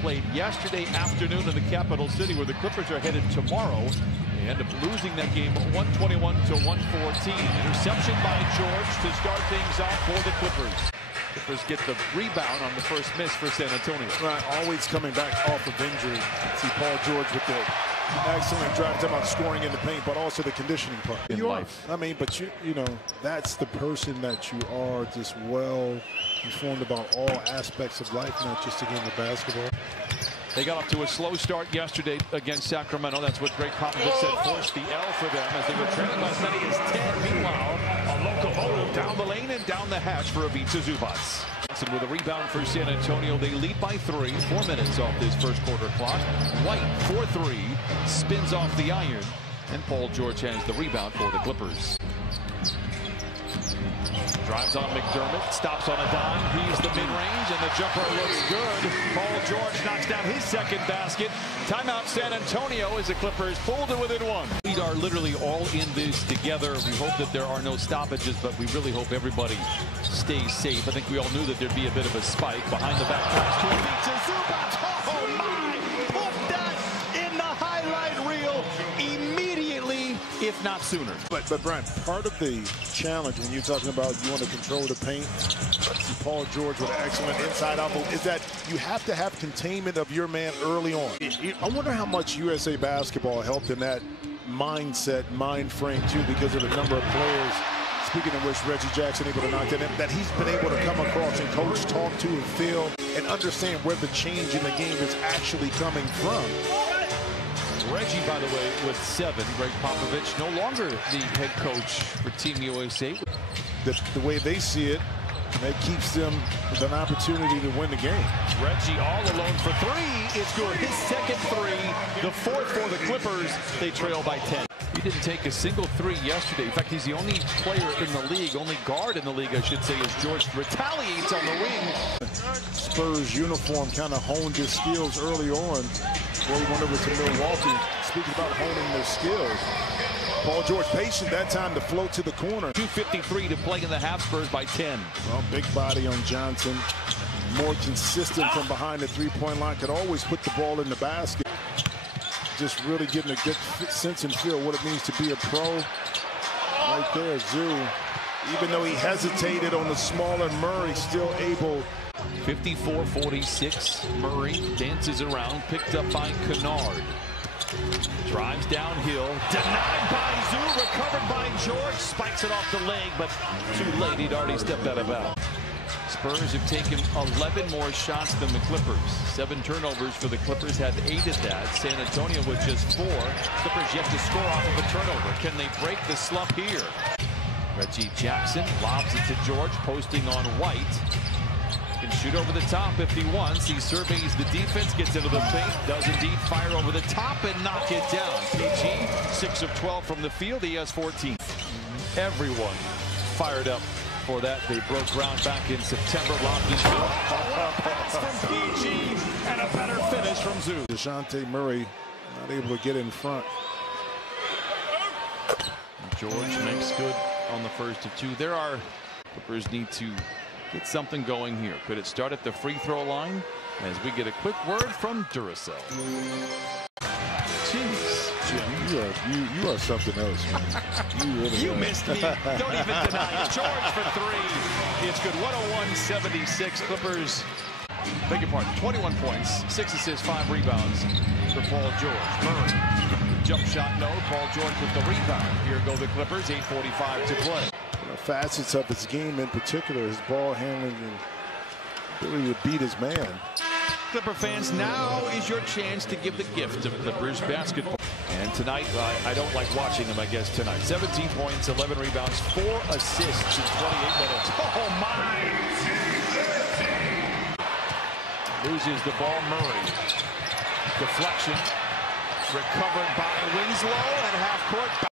played yesterday afternoon in the capital city, where the Clippers are headed tomorrow. They end up losing that game 121 to 114. Interception by George to start things off for the Clippers. Clippers get the rebound on the first miss for San Antonio. Right, always coming back off of injury. See Paul George with the excellent drive, talking about scoring in the paint, but also the conditioning part. In life. I mean, but you know, that's the person that you are, just well informed about all aspects of life, not just a game of basketball. They got off to a slow start yesterday against Sacramento. That's what Greg Popovich said forced the L for them, as they were trailing by as many as 10. Meanwhile, a locomotive down the lane and down the hatch for Ivica Zubac. With a rebound for San Antonio, they lead by 3. 4 minutes off this first quarter clock. White, 4-3, spins off the iron, and Paul George has the rebound for the Clippers. Drives on McDermott, stops on a dime, he's the mid-range, and the jumper looks good. Paul George knocks down his second basket. Timeout San Antonio as the Clippers pull to within 1. We are literally all in this together. We hope that there are no stoppages, but we really hope everybody stays safe. I think we all knew that there'd be a bit of a spike behind the back pass to Ivica Zubac. Oh my! Put that in the highlight reel immediately, if not sooner. But Brian, part of the challenge when you're talking about you want to control the paint, see Paul George with an excellent inside out move, is that you have to have containment of your man early on. I wonder how much USA basketball helped in that mindset, mind frame too, because of the number of players. Speaking of which, Reggie Jackson able to knock that in, that he's been able to come across and coach, talk to, and feel, and understand where the change in the game is actually coming from. Reggie, by the way, with 7. Greg Popovich no longer the head coach for Team USA. The way they see it, that keeps them with an opportunity to win the game. Reggie all alone for 3. It's good. His second 3, the 4th for the Clippers. They trail by 10. He didn't take a single 3 yesterday. In fact, he's the only player in the league, only guard in the league, I should say, as George retaliates on the wing. Spurs uniform kind of honed his skills early on before he went over to Milwaukee. Speaking about honing their skills, Paul George patient that time to float to the corner. 2:53 to play in the half. Spurs by 10. Well, big body on Johnson. More consistent from behind the three-point line. Could always put the ball in the basket. Just really getting a good sense and feel what it means to be a pro. Right there, Zoo. Even though he hesitated on the smaller Murray, still able. 54-46. Murray dances around, picked up by Kennard. Drives downhill, denied by Zoo, recovered by George, spikes it off the leg, but too late, he'd already stepped out of bounds. Spurs have taken 11 more shots than the Clippers. 7 turnovers for the Clippers, had 8 at that. San Antonio with just 4. Clippers yet to score off of a turnover. Can they break the slump here? Reggie Jackson lobs it to George, posting on White. Can shoot over the top if he wants. He surveys the defense, gets into the paint, does indeed fire over the top and knock it down. PG, 6 of 12 from the field. He has 14. Everyone fired up for that. They broke ground back in September. Lobbed his pass from PG and a better finish from Zoo. DeJounte Murray not able to get in front. George makes good on the first of 2. Clippers need to get something going here. Could it start at the free throw line? As we get a quick word from Duracell. Jeez, Jim, you are something else, man. You missed me. Don't even deny it. George for 3. It's good. 101-76. Clippers, beg your pardon, 21 points, 6 assists, 5 rebounds for Paul George. Murray, jump shot no. Paul George with the rebound. Here go the Clippers, 8:45 to play. Facets of his game in particular, his ball handling and ability to beat his man. Clipper fans, now is your chance to give the gift of Clippers basketball. And tonight, I don't like watching him, I guess, tonight. 17 points, 11 rebounds, 4 assists in 28 minutes. Oh, my! Loses the ball, Murray. Deflection. Recovered by Winslow at half court.